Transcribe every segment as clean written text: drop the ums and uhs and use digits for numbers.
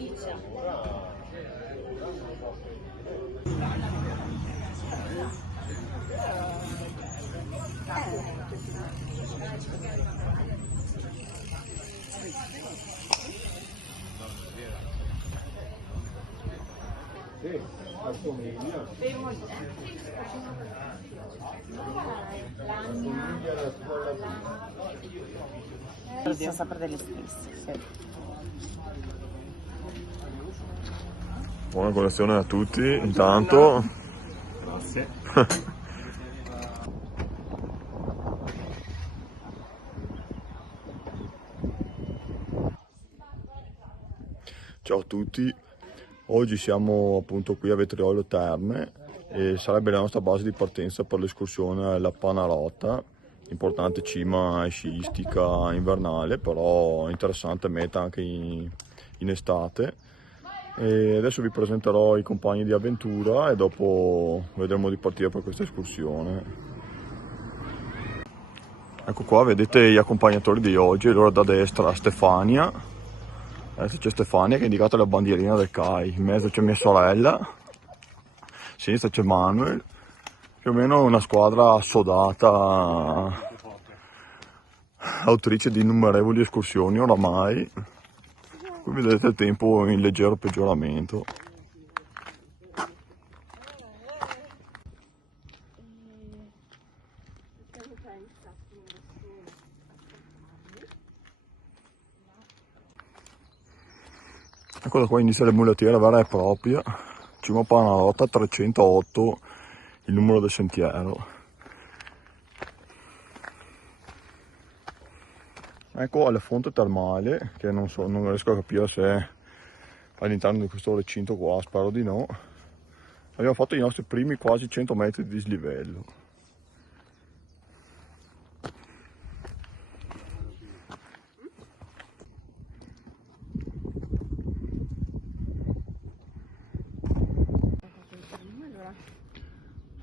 Sì, assomiglia. Dobbiamo sapere delle stesse, sì. Buona colazione a tutti, intanto. Grazie. Ciao a tutti, oggi siamo appunto qui a Vetriolo Terme e sarebbe la nostra base di partenza per l'escursione alla Panarota, importante cima sciistica invernale, però interessante meta anche in estate. E adesso vi presenterò i compagni di avventura e dopo vedremo di partire per questa escursione. Ecco qua, vedete gli accompagnatori di oggi, allora da destra Stefania, adesso c'è Stefania che è indicata la bandierina del CAI, in mezzo c'è mia sorella, a sinistra c'è Manuel, più o meno una squadra assodata, autrice di innumerevoli escursioni oramai. Qui vedete il tempo in leggero peggioramento. Ecco da qua inizia la mulettiera vera e propria, cima Panarota 308, il numero del sentiero. Ecco alla fonte termale, che non riesco a capire se è all'interno di questo recinto qua, spero di no. Abbiamo fatto i nostri primi quasi 100 metri di dislivello.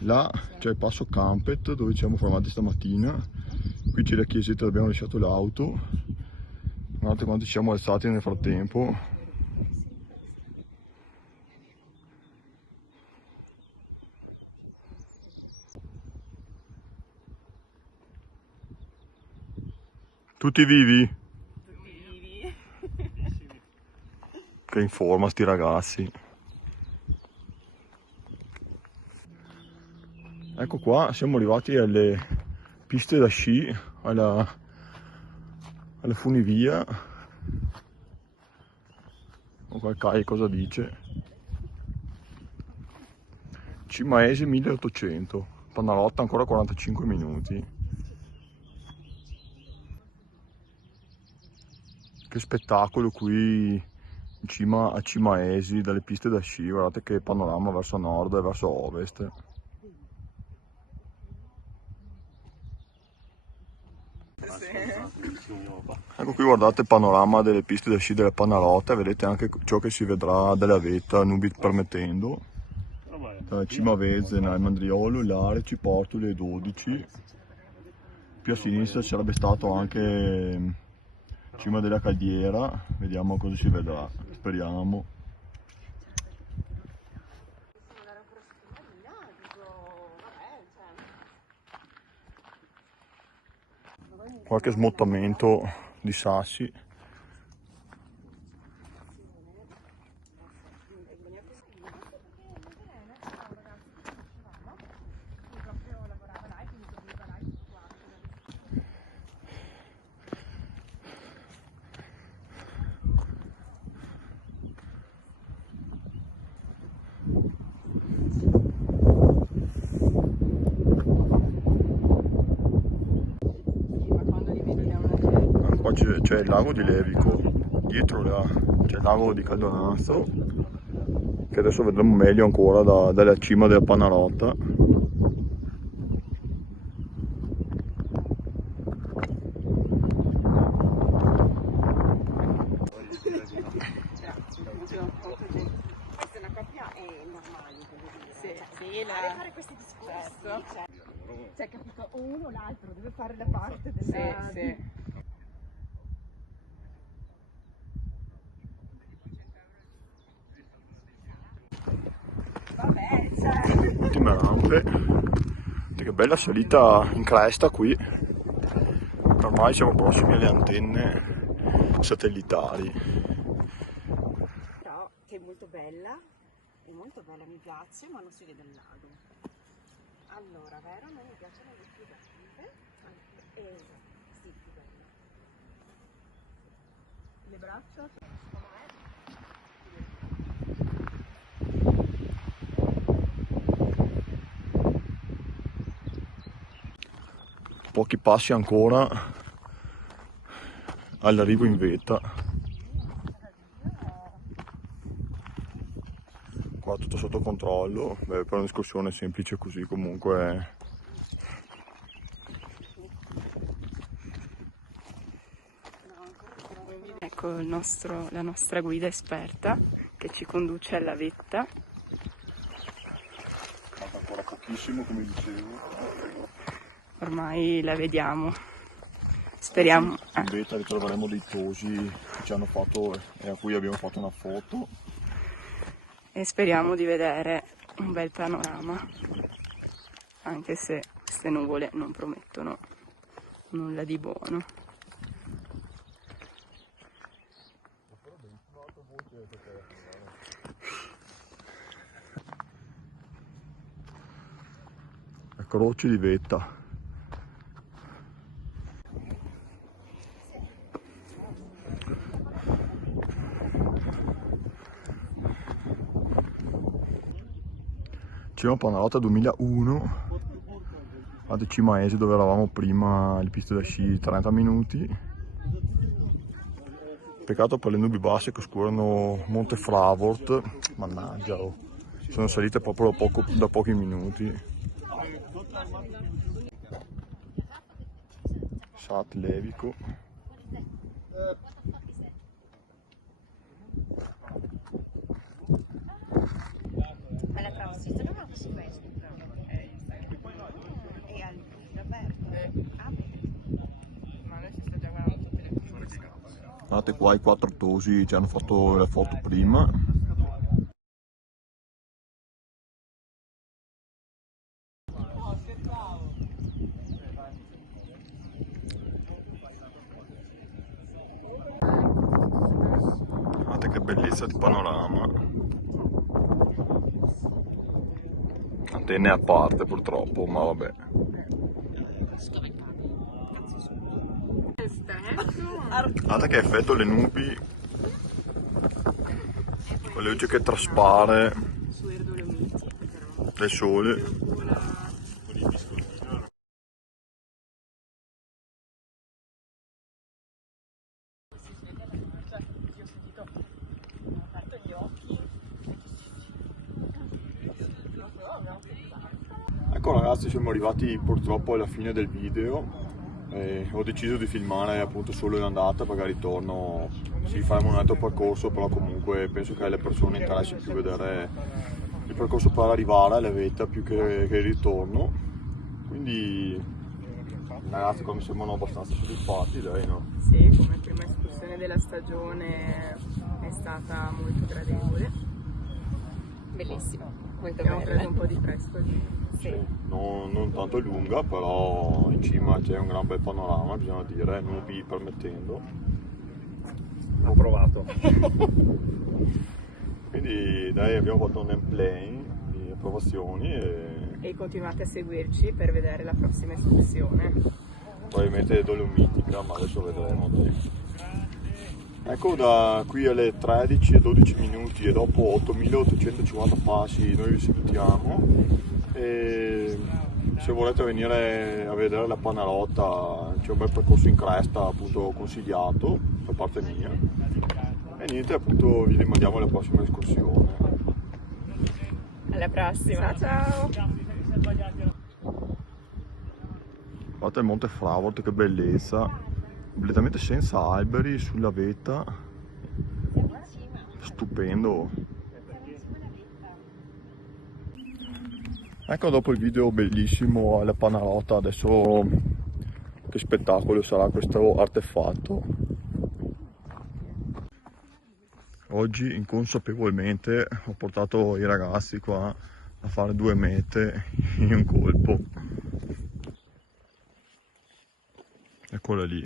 Là c'è il passo Campet dove ci siamo fermati stamattina, qui c'è la chiesetta dove abbiamo lasciato l'auto, guardate quanto ci siamo alzati nel frattempo. Tutti vivi? Che in forma sti ragazzi. Ecco qua, siamo arrivati alle piste da sci, alla funivia. Qua il CAI cosa dice? Cimaesi 1800, Panarota ancora 45 minuti. Che spettacolo qui in cima a Cimaesi, dalle piste da sci, guardate che panorama verso nord e verso ovest. Ecco qui guardate il panorama delle piste da sci della Panarota, vedete anche ciò che si vedrà dalla vetta, nubi permettendo. Cima Vezena, il Mandriolo, l'Are, Ciportoli e 12. Più a sinistra ci sarebbe stato anche cima della Caldiera, vediamo cosa si vedrà, speriamo. Qualche smottamento di sassi. Qua c'è il lago di Levico, dietro là c'è il lago di Caldonazzo, che adesso vedremo meglio ancora dalla cima della Panarota. Fare questi discorsi, cioè capito, uno o l'altro deve fare la parte della... ultime rampe. Che bella salita in cresta qui. Ormai siamo prossimi alle antenne satellitari. Però che è molto bella, mi piace, ma non si vede il lago. Allora, vero? A me mi piacciono le più belle. Sì, più belle. Le braccia? Pochi passi ancora all'arrivo in vetta. Qua tutto sotto controllo. Beh, per un'escursione semplice così comunque. Ecco la nostra guida esperta che ci conduce alla vetta. Manca ancora pochissimo, come dicevo. Ormai la vediamo. Speriamo. In vetta ritroveremo dei tosi che ci hanno fatto e a cui abbiamo fatto una foto. E speriamo di vedere un bel panorama, anche se queste nuvole non promettono nulla di buono. Croce di vetta. Cima Panarota 2001, a Decimaese dove eravamo prima, le piste da sci 30 minuti. Peccato per le nubi basse che oscurano Monte Fravort, mannaggia, oh. Sono salite proprio da pochi minuti. Sat Levico. Alla transizione non si questo e al aperto. Ma noi si sta già guardando tutte le piste. Guardate qua i 4 tosi ci hanno fatto le foto prima. Guardate che bellezza di panorama. Antenne a parte purtroppo, ma vabbè. Guardate che effetto le nubi, con le luci che traspare del sole. Ecco ragazzi, siamo arrivati purtroppo alla fine del video. Ho deciso di filmare appunto solo l'andata, perché ritorno si faremo un altro percorso, però comunque penso che alle persone interessi più vedere il percorso per arrivare alla vetta più che il ritorno. Quindi ragazzi qua mi sembrano abbastanza soddisfatti, dai, no? Sì, come prima escursione della stagione è stata molto gradevole. Bellissimo, molto Abbiamo bello. preso un po' di fresco. Sì. Non tanto lunga, però in cima c'è un gran bel panorama, bisogna dire, nubi permettendo. Ho provato. Quindi dai, abbiamo fatto un gameplay di approvazioni E continuate a seguirci per vedere la prossima escursione. probabilmente Dolomitica, ma adesso vedremo, dai. Ecco, da qui alle 13 e 12 minuti e dopo 8850 passi noi vi salutiamo. E se volete venire a vedere la Panarota c'è un bel percorso in cresta appunto consigliato da parte mia. E niente, appunto vi rimandiamo alla prossima escursione. Alla prossima! Ciao ciao! Guardate il Monte Fravort, che bellezza, completamente senza alberi sulla vetta, stupendo. Ecco, dopo il video bellissimo alla Panarota, adesso che spettacolo sarà questo artefatto. Oggi inconsapevolmente ho portato i ragazzi qua a fare 2 mete in un colpo. Eccola lì.